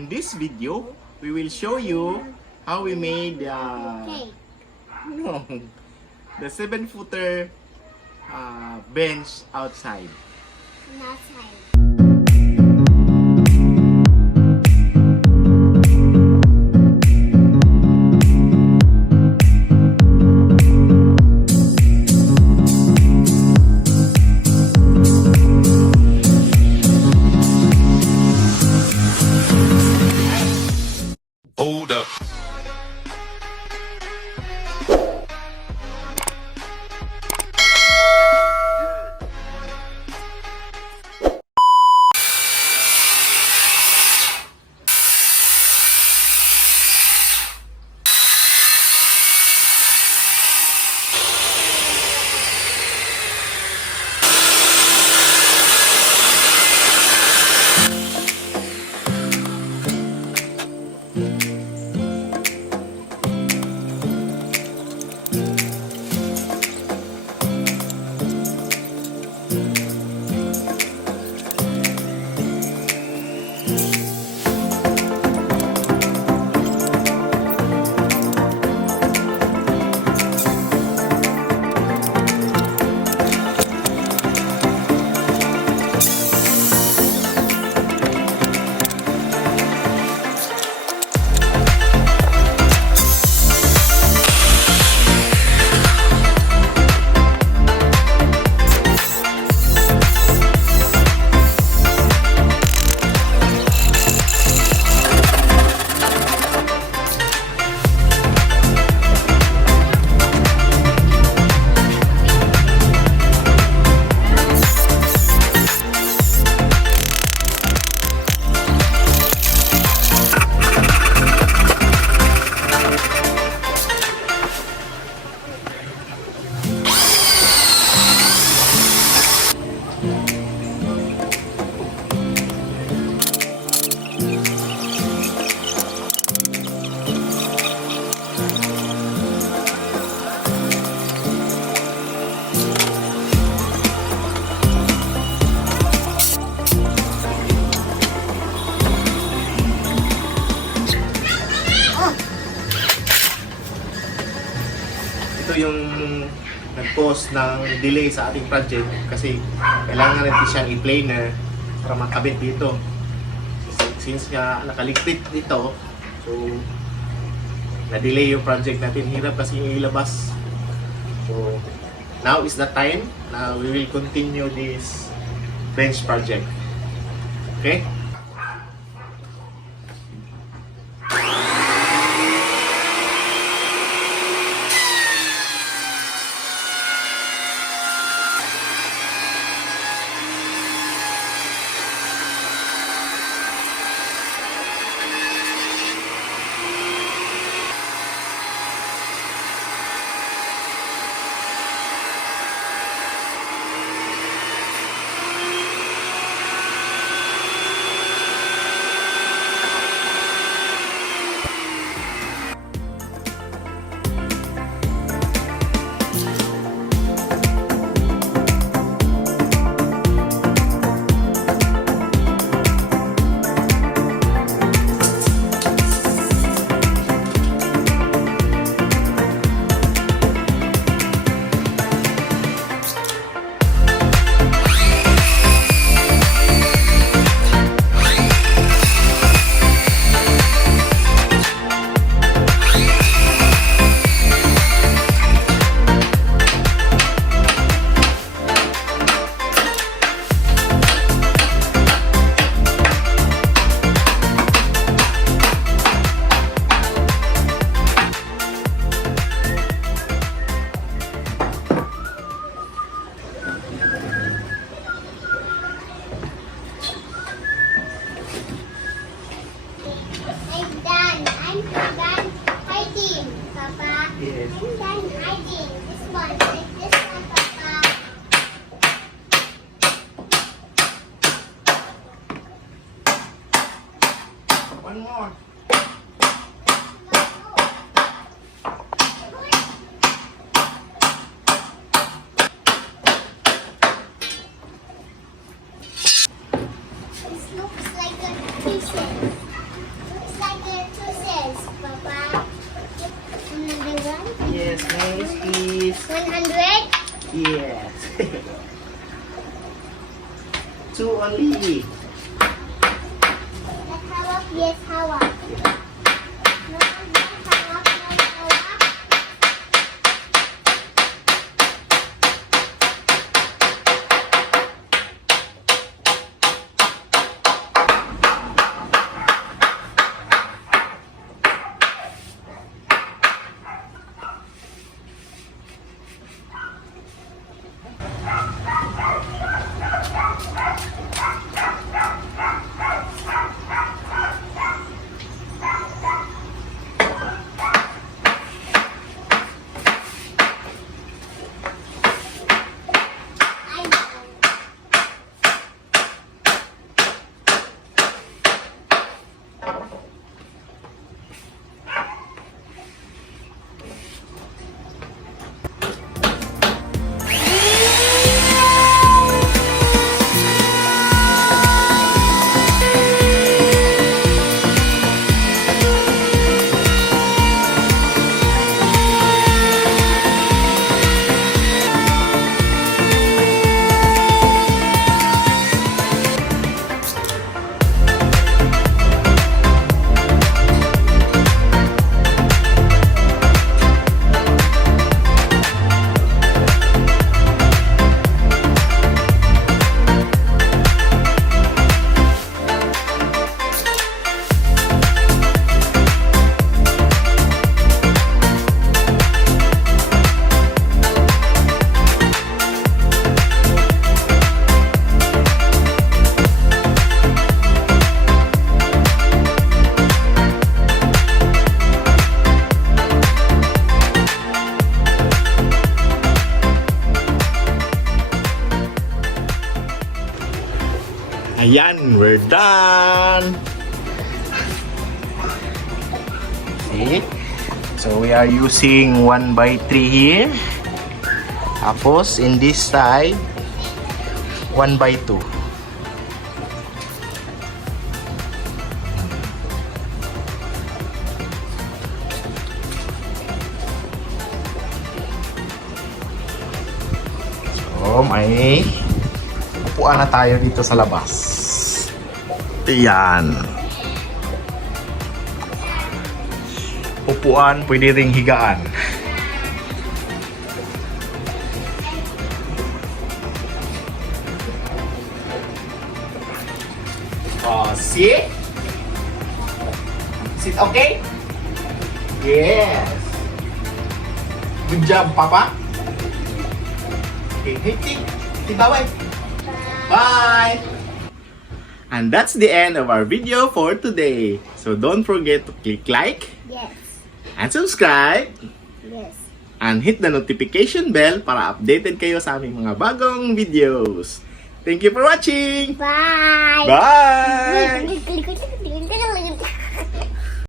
In this video, we will show you how we made the 7-footer bench outside. Hold up. Ito yung nag-cause ng delay sa ating project kasi kailangan natin siyang i-planer para makabit dito. Since nga nakaligpit dito, so na-delay yung project natin. Hirap kasi ilabas. So now is the time na we will continue this bench project. Okay? I'm done hiding, Papa. Yes. I'm done hiding. This one, like this one, Papa. One more. This looks like a pieces. two only. Let's hawak. Yes, hawak. No, yes, hawak. No, hawak. I know. Ayan, we're done. See? So we are using 1x3 here. Tapos in this side, 1x2. So may upuan na tayo dito sa labas. Ayan. Upuan, pwede ring higaan. Oh, see? Is it okay? Yes. Good job, Papa. Okay, hey, bye-bye. Bye! And that's the end of our video for today. So don't forget to click like Yes. and subscribe Yes. and hit the notification bell para updated kayo sa aming mga bagong videos. Thank you for watching! Bye. Bye! Click, click, click, click.